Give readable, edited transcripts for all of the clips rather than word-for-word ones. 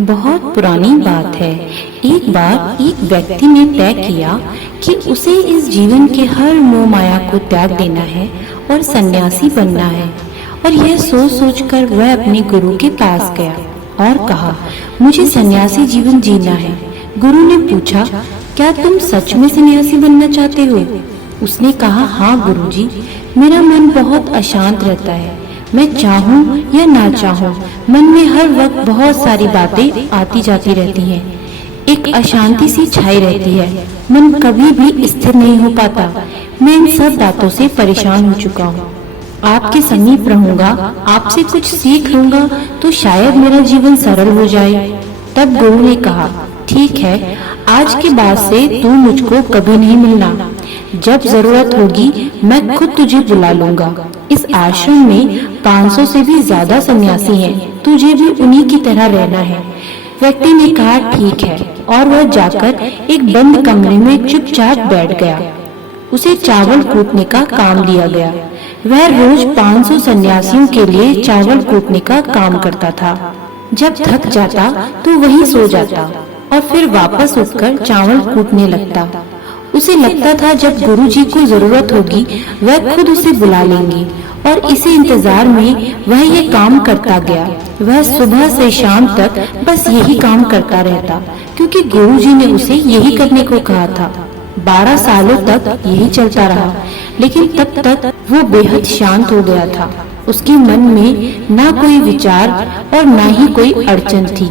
बहुत पुरानी बात है। एक बार एक व्यक्ति ने तय किया कि उसे इस जीवन के हर मोह माया को त्याग देना है और सन्यासी बनना है। और यह सोच सोचकर वह अपने गुरु के पास गया और कहा, मुझे सन्यासी जीवन जीना है। गुरु ने पूछा, क्या तुम सच में सन्यासी बनना चाहते हो? उसने कहा, हाँ गुरुजी, मेरा मन बहुत अशांत रहता है। मैं चाहूं या ना चाहूं, मन में हर वक्त बहुत सारी बातें आती जाती रहती हैं। एक अशांति सी छाई रहती है, मन कभी भी स्थिर नहीं हो पाता। मैं इन सब बातों से परेशान हो चुका हूँ। आपके समीप रहूंगा, आपसे कुछ सीख लूंगा तो शायद मेरा जीवन सरल हो जाए। तब गुरु ने कहा, ठीक है, आज के बाद से तू मुझको कभी नहीं मिलना। जब जरूरत होगी मैं खुद तुझे बुला लूंगा। इस आश्रम में 500 से भी ज्यादा सन्यासी हैं, तुझे भी उन्हीं की तरह रहना है। व्यक्ति ने कहा, ठीक है, और वह जाकर एक बंद कमरे में चुपचाप बैठ गया। उसे चावल कूटने का काम दिया गया। वह रोज 500 सन्यासियों के लिए चावल कूटने का काम करता था। जब थक जाता तो वहीं सो जाता और फिर वापस उठकर चावल कूटने लगता। उसे लगता था जब गुरुजी को जरूरत होगी वह खुद उसे बुला लेंगे, और इसी इंतजार में वह ये काम करता गया। वह सुबह से शाम तक बस यही काम करता रहता, क्योंकि गुरुजी ने उसे यही करने को कहा था। 12 सालों तक यही चलता रहा, लेकिन तब तक वो बेहद शांत हो गया था। उसके मन में ना कोई विचार और ना ही कोई अड़चन थी।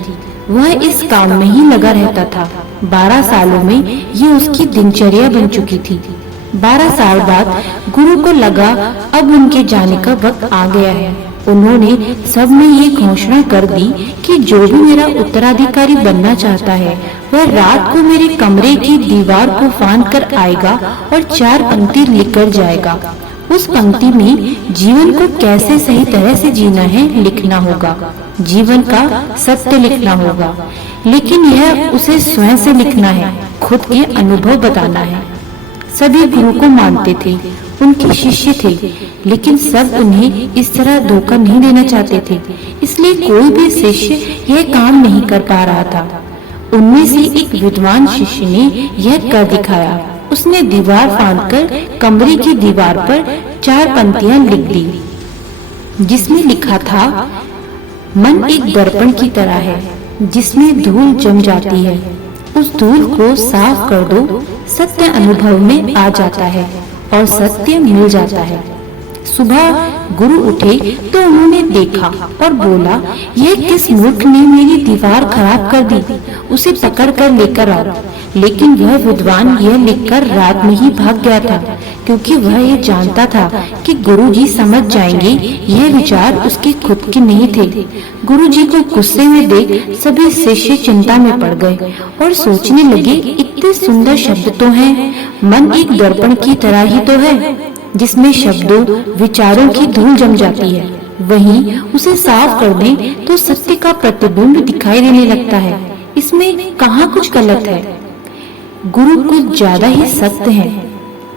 वह इस काम में ही लगा रहता था। 12 सालों में ये उसकी दिनचर्या बन चुकी थी। 12 साल बाद गुरु को लगा अब उनके जाने का वक्त आ गया है। उन्होंने सब में ये घोषणा कर दी कि जो भी मेरा उत्तराधिकारी बनना चाहता है वह रात को मेरे कमरे की दीवार को फांद कर आएगा और 4 पंक्ति लिखकर जाएगा। उस पंक्ति में जीवन को कैसे सही तरह से जीना है लिखना होगा, जीवन का सत्य लिखना होगा, लेकिन यह उसे स्वयं से लिखना है, खुद के अनुभव बताना है। सभी गुरु को मानते थे, उनके शिष्य थे, लेकिन सब उन्हें इस तरह धोखा नहीं देना चाहते थे, इसलिए कोई भी शिष्य यह काम नहीं कर पा रहा था। उनमें से एक विद्वान शिष्य ने यह कर दिखाया। उसने दीवार फांदकर कमरे की दीवार पर 4 पंक्तियां लिख दी, जिसमें लिखा था, मन एक दर्पण की तरह है जिसमें धूल जम जाती है। उस धूल को साफ कर दो, सत्य अनुभव में आ जाता है और सत्य मिल जाता है। सुबह गुरु उठे तो उन्होंने देखा और बोला, यह किस मूर्ख ने मेरी दीवार खराब कर दी, उसे पकड़ कर लेकर आओ। लेकिन वह विद्वान यह लिखकर रात में ही भाग गया था, क्योंकि वह ये जानता था कि गुरुजी समझ जाएंगे यह विचार उसके खुद के नहीं थे। गुरुजी को गुस्से में देख सभी शिष्य चिंता में पड़ गए और सोचने लगे, इतने सुंदर शब्द तो हैं, मन एक दर्पण की तरह ही तो है, जिसमें शब्दों विचारों की धूल जम जाती है। वहीं उसे साफ कर दें तो सत्य का प्रतिबिंब दिखाई देने लगता है। इसमें कहाँ कुछ गलत है। गुरु कुछ ज्यादा ही सत्य हैं।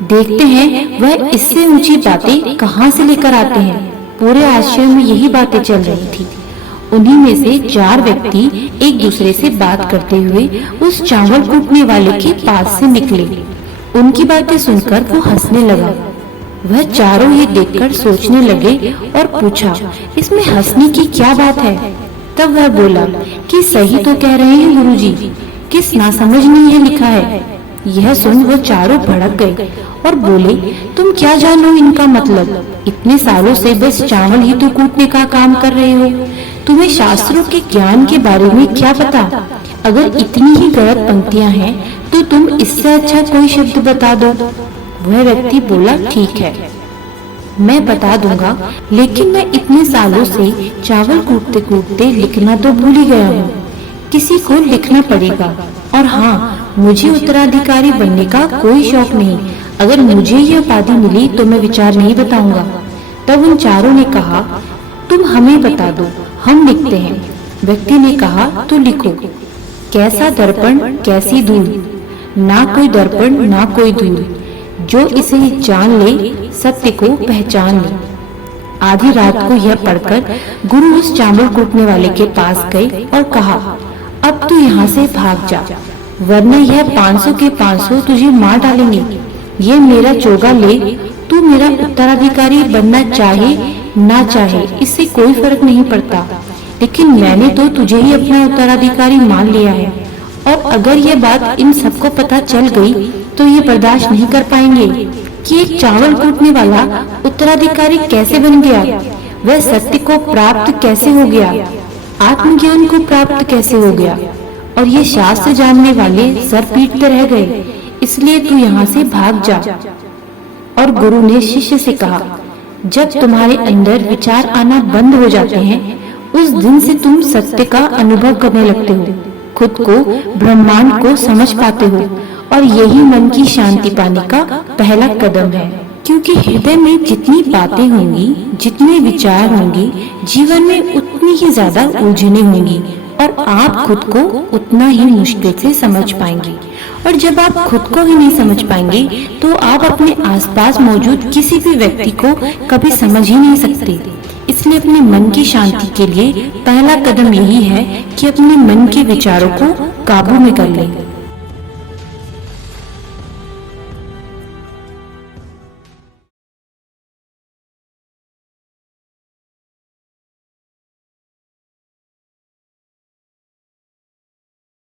देखते हैं वह इससे ऊंची बातें कहाँ से लेकर आते हैं। पूरे आश्रम में यही बातें चल रही थी। उन्हीं में से 4 व्यक्ति एक दूसरे से बात करते हुए उस चावल कूटने वाले के पास से निकले। उनकी बातें सुनकर वो हंसने लगा। वह चारों ये देखकर सोचने लगे और पूछा, इसमें हंसने की क्या बात है? तब वह बोला कि सही तो कह रहे हैं गुरुजी, किस नासमझ ने यह लिखा है। यह सुन वो चारों भड़क गए और बोले, तुम क्या जानो इनका मतलब? इतने सालों से बस चावल ही तो कूटने का काम कर रहे हो, तुम्हें शास्त्रों के ज्ञान के बारे में क्या पता? अगर इतनी ही गलत पंक्तियां हैं तो तुम इससे अच्छा कोई शब्द बता दो। वह व्यक्ति बोला, ठीक है, मैं बता दूंगा, लेकिन मैं इतने सालों से चावल कूटते कूटते लिखना तो भूल ही गया हूँ। किसी को लिखना पड़ेगा। और हाँ, मुझे उत्तराधिकारी बनने का कोई शौक नहीं। अगर मुझे यह उपाधि मिली तो मैं विचार नहीं बताऊंगा। तब उन चारों ने कहा, तुम हमें बता दो, हम लिखते हैं। व्यक्ति ने कहा, तो लिखो, कैसा दर्पण कैसी धूल, ना कोई दर्पण ना कोई धूल, जो इसे जान ले सत्य को पहचान ले। आधी रात को यह पढ़कर गुरु उस चावल कूटने वाले के पास गए और कहा, अब तू यहाँ से भाग जा, वरना यह 500 के 500 तुझे मार डालेंगे। ये मेरा चोगा ले, तू मेरा उत्तराधिकारी बनना चाहे ना चाहे इससे कोई फर्क नहीं पड़ता, लेकिन मैंने तो तुझे ही अपना उत्तराधिकारी मान लिया है। और अगर ये बात इन सबको पता चल गई तो ये बर्दाश्त नहीं कर पाएंगे कि एक चावल कूटने वाला उत्तराधिकारी कैसे बन गया, वह सत्य को प्राप्त कैसे हो गया, आत्मज्ञान को प्राप्त कैसे हो गया, और ये शास्त्र जानने वाले सर पीटते रह गए। इसलिए तू यहाँ से भाग जा। और गुरु ने शिष्य से कहा, जब तुम्हारे अंदर विचार आना बंद हो जाते हैं, उस दिन से तुम सत्य का अनुभव करने लगते हो, खुद को, ब्रह्मांड को समझ पाते हो, और यही मन की शांति पाने का पहला कदम है। क्योंकि हृदय में जितनी बातें होंगी, जितने विचार होंगे, जीवन में उतनी ही ज्यादा उलझने होंगी और आप खुद को उतना ही मुश्किल से समझ पाएंगे। और जब आप खुद को ही नहीं समझ पाएंगे तो आप अपने आसपास मौजूद किसी भी व्यक्ति को कभी समझ ही नहीं सकते। इसलिए अपने मन की शांति के लिए पहला कदम यही है कि अपने मन के विचारों को काबू में कर लें।